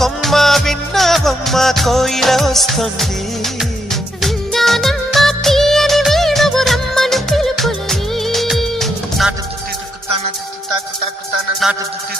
కొమ్మ విన్నావమ్మ కోయిల వస్తుంది. విన్నానమ్మ తీయని వేణువు రమ్మను పిలుపులని. నాటు దుత్తి దుక్కుతాన దుత్తి తాకు తాకుతాన నాటు దుత్తి